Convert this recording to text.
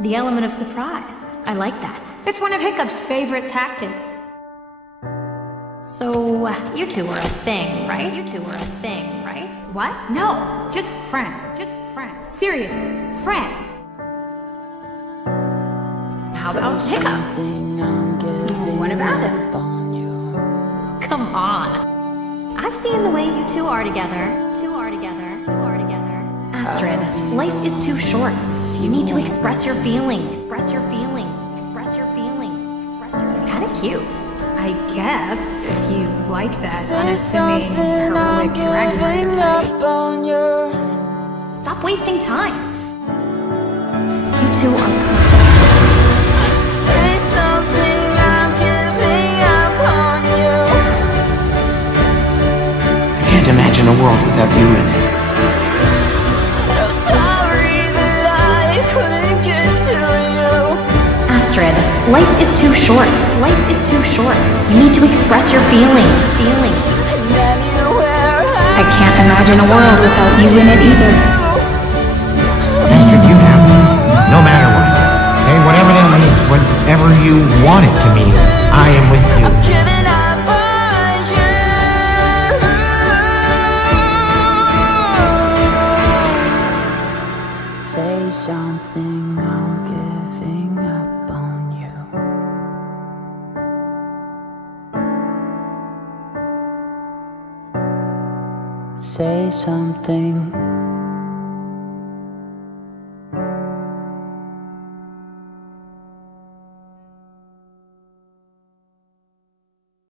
The element of surprise. I like that. It's one of Hiccup's favorite tactics. So, you two are a thing, right? You two are a thing, right? What? No, just friends. Just friends. Seriously, friends. How about Hiccup? What about him? Come on. I've seen the way you two are together. Two are together. Two are together. Astrid, life is too short. You need to express your feelings. Express your feelings. Express your feelings. Express your feelings. It's kind of cute. I guess, if you like that unassuming heroic dragonheart type. Stop wasting time. You two are perfect. Say something, I'm giving up on you. I can't imagine a world without you in it. I'm sorry that I couldn't get to you. Astrid, life is too short. Life is too short. You need to express your feelings. Feelings. I can't imagine a world without you in it either. Astrid, you have me. No matter what. Hey, whatever that means, whatever you want it to mean, I am with you. I'm giving up on you. Say something, I'm giving up on you. Say something.